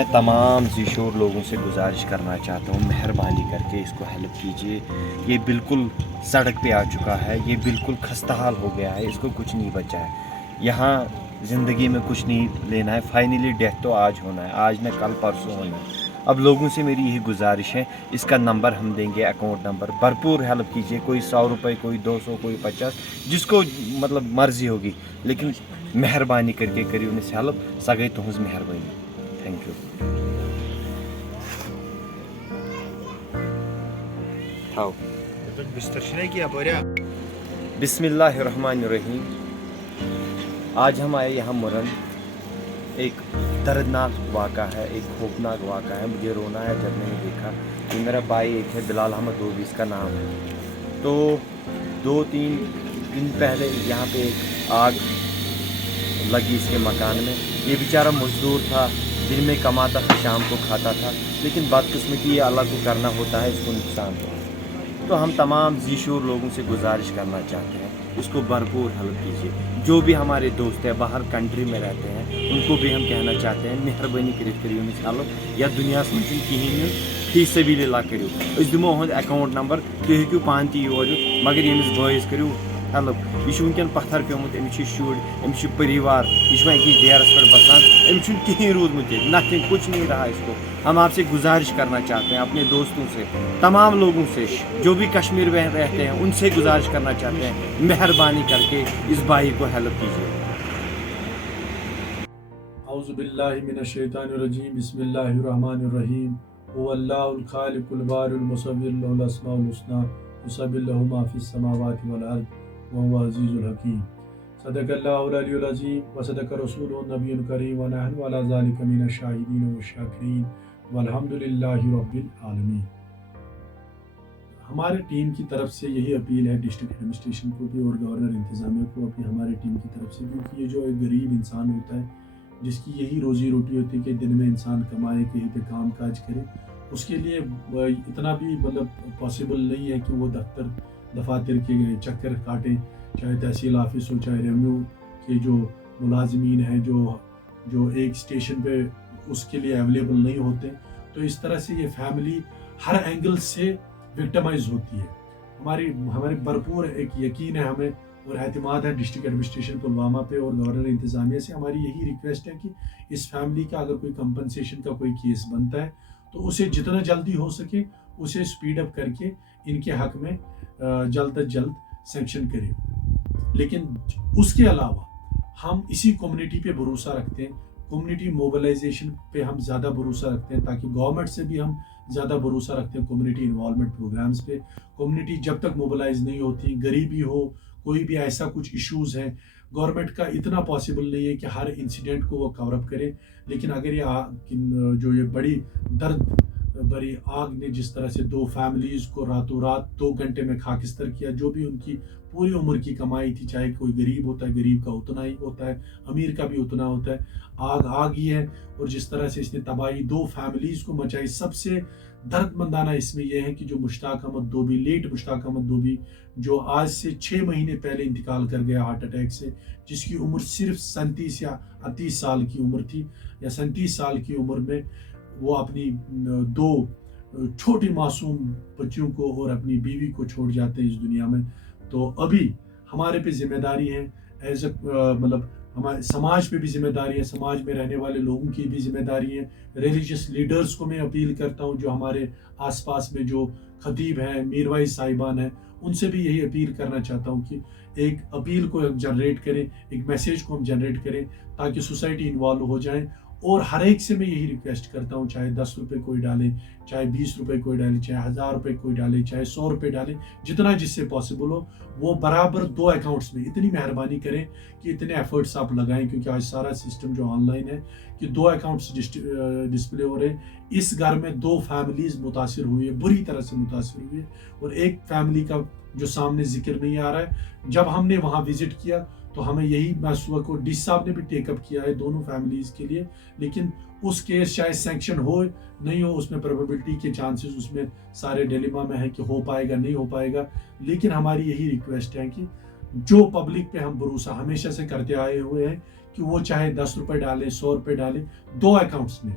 میں تمام ذیشور لوگوں سے گزارش کرنا چاہتا ہوں، مہربانی کر کے اس کو ہیلپ کیجیے۔ یہ بالکل سڑک پہ آ چکا ہے، یہ بالکل خستہ حال ہو گیا ہے، اس کو کچھ نہیں بچا ہے۔ یہاں زندگی میں کچھ نہیں لینا ہے، فائنلی ڈیتھ تو آج ہونا ہے، آج نہ کل پرسوں ہونا ہے۔ اب لوگوں سے میری یہی گزارش ہے، اس کا نمبر ہم دیں گے، اکاؤنٹ نمبر، بھرپور ہیلپ کیجیے۔ کوئی 100 روپے، کوئی 200، کوئی 50، جس کو مطلب مرضی ہوگی، لیکن مہربانی کر کے کریو اس ہیلپ، سا گئی تہذ مہربانی۔ Thank you. تھاؤ بستر کیا بوریا۔ بسم اللہ الرحمن الرحیم۔ آج ہم آئے یہاں مرن، ایک دردناک واقعہ ہے، ایک خوفناک واقعہ ہے۔ مجھے رونا ہے جب میں نے دیکھا کہ میرا بھائی ایک ہے، بلال احمد دوبی اس کا نام ہے۔ تو 2-3 دن پہلے یہاں پہ ایک آگ لگی اس کے مکان میں۔ یہ بیچارہ مزدور تھا، دن میں کماتا تھا، شام کو کھاتا تھا، لیکن بدقسمتی یہ اللہ کو کرنا ہوتا ہے، اس کو نقصان ہوا۔ تو ہم تمام ذیشور لوگوں سے گزارش کرنا چاہتے ہیں، اس کو بھرپور ہیلپ کیجیے۔ جو بھی ہمارے دوست ہیں باہر کنٹری میں رہتے ہیں، ان کو بھی ہم کہنا چاہتے ہیں مہربانی کریو ہیلپ، یا دنیا من کہین فی سبیل اللہ کرو۔ اس دمو ہند اکاؤنٹ نمبر، تھی ہیکو پان تہ یور یتھ، مگر یمس بھائیس کرو ہیلپ۔ یہ ونکین پتھر پیومت، امس شر، امس پریوار، یہ أکس ڈیرس پہ بسان، امس کہیں روزمت، نتھنگ، کچھ نہیں رہا اس کو۔ ہم آپ سے گزارش کرنا چاہتے ہیں، اپنے دوستوں سے، تمام لوگوں سے جو بھی کشمیر میں رہتے ہیں، ان سے گزارش کرنا چاہتے ہیں، مہربانی کر کے اس بھائی کو ہیلپ کیجیے۔ اعوذ باللہ من الشیطان الرجیم، بسم اللہ الرحمن الرحیم۔ هو اللہ الخالق البار المصور له الاسماء الحسنى یسبح له ما فی السماوات والارض وهو عزیز الحکیم۔ صدق اللہ العلی العظیم وصدق رسوله النبی الکریم ونحن علی ذلک من الشاہدین والشاکرین والحمد للہ رب العالمین۔ ہمارے ٹیم کی طرف سے یہی اپیل ہے ڈسٹرکٹ ایڈمنسٹریشن کو بھی اور گورنر انتظامیہ کو بھی، ہمارے ٹیم کی طرف سے، کیونکہ یہ جو ایک غریب انسان ہوتا ہے جس کی یہی روزی روٹی ہوتی ہے کہ دن میں انسان کمائے، کہیں پہ کام کاج کرے، اس کے لیے اتنا بھی پاسبل نہیں ہے کہ وہ دفاتر کے چکر کاٹیں، چاہے تحصیل آفس ہو، چاہے ریونیو کے جو ملازمین ہیں جو ایک اسٹیشن پہ اس کے لیے اویلیبل نہیں ہوتے۔ تو اس طرح سے یہ فیملی ہر اینگل سے وکٹمائز ہوتی ہے۔ ہماری بھرپور ایک یقین ہے ہمیں اور اعتماد ہے ڈسٹرکٹ ایڈمنسٹریشن پلوامہ پہ اور گورنر انتظامیہ سے۔ ہماری یہی ریکویسٹ ہے کہ اس فیملی کا اگر کوئی کمپنسیشن کا کوئی کیس بنتا ہے تو اسے جتنا جلدی ہو سکے اسے سپیڈ اپ کر کے ان کے حق میں جلد از جلد سینکشن کریں۔ لیکن اس کے علاوہ ہم اسی کمیونٹی پہ بھروسہ رکھتے ہیں، کمیونٹی موبلائزیشن پہ ہم زیادہ بھروسہ رکھتے ہیں، تاکہ گورنمنٹ سے بھی ہم زیادہ بھروسہ رکھتے ہیں کمیونٹی انوالومنٹ پروگرامز پہ۔ کمیونٹی جب تک موبلائز نہیں ہوتی، غریبی ہو، کوئی بھی ایسا کچھ ایشوز ہیں، گورنمنٹ کا اتنا پاسبل نہیں ہے کہ ہر انسیڈنٹ کو وہ کور اپ کرے، لیکن اگر یہ بڑی درد بری آگ نے جس طرح سے 2 فیملیز کو راتوں رات 2 گھنٹے میں خاکستر کیا، جو بھی ان کی پوری عمر کی کمائی تھی، چاہے کوئی غریب ہوتا ہے، غریب کا اتنا ہی ہوتا ہے، امیر کا بھی اتنا ہوتا ہے، آگ ہی ہے۔ اور جس طرح سے اس نے تباہی 2 فیملیز کو مچائی، سب سے درد مندانہ اس میں یہ ہے کہ جو مشتاق احمد دوبی، لیٹ مشتاق احمد دوبی، جو آج سے 6 مہینے پہلے انتقال کر گیا ہارٹ اٹیک سے، جس کی عمر صرف 37 یا 38 سال کی عمر تھی، یا 37 سال کی عمر میں وہ اپنی 2 چھوٹی معصوم بچیوں کو اور اپنی بیوی کو چھوڑ جاتے ہیں اس دنیا میں۔ تو ابھی ہمارے پہ ذمہ داری ہے، ہمارے سماج پہ بھی ذمہ داری ہے، سماج میں رہنے والے لوگوں کی بھی ذمہ داری ہے۔ ریلیجس لیڈرز کو میں اپیل کرتا ہوں، جو ہمارے آس پاس میں جو خطیب ہیں، میروائز صاحبان ہیں، ان سے بھی یہی اپیل کرنا چاہتا ہوں کہ ایک اپیل کو ہم جنریٹ کریں، ایک میسیج کو ہم جنریٹ کریں، تاکہ سوسائٹی انوالو ہو جائیں۔ اور ہر ایک سے میں یہی ریکویسٹ کرتا ہوں، چاہے 10 روپے کوئی ڈالے، چاہے 20 روپے کوئی ڈالے، چاہے 1000 روپے کوئی ڈالے، چاہے 100 روپے ڈالے، جتنا جس سے پاسبل ہو، وہ برابر 2 اکاؤنٹس میں اتنی مہربانی کریں کہ اتنے ایفرٹس آپ لگائیں، کیونکہ آج سارا سسٹم جو آن لائن ہے کہ 2 اکاؤنٹس ڈسپلے ہو رہے ہیں۔ اس گھر میں 2 فیملیز متاثر ہوئی ہے، بری طرح سے متاثر ہوئی ہے، اور ایک فیملی کا جو سامنے ذکر نہیں آ رہا ہے۔ جب ہم نے وہاں وزٹ کیا تو ہمیں یہی محسوس کو ڈی صاحب نے بھی ٹیک اپ کیا ہے دونوں فیملیز کے لیے، لیکن اس کیس شاید سینکشن ہو نہیں ہو، اس میں پروبیبلٹی کے چانسز اس میں سارے ڈیلیما میں ہے کہ ہو پائے گا نہیں ہو پائے گا۔ لیکن ہماری یہی ریکویسٹ ہے کہ جو پبلک پہ ہم بھروسہ ہمیشہ سے کرتے آئے ہوئے ہیں کہ وہ چاہے 10 روپے ڈالیں، 100 روپے ڈالیں، 2 اکاؤنٹس میں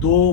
2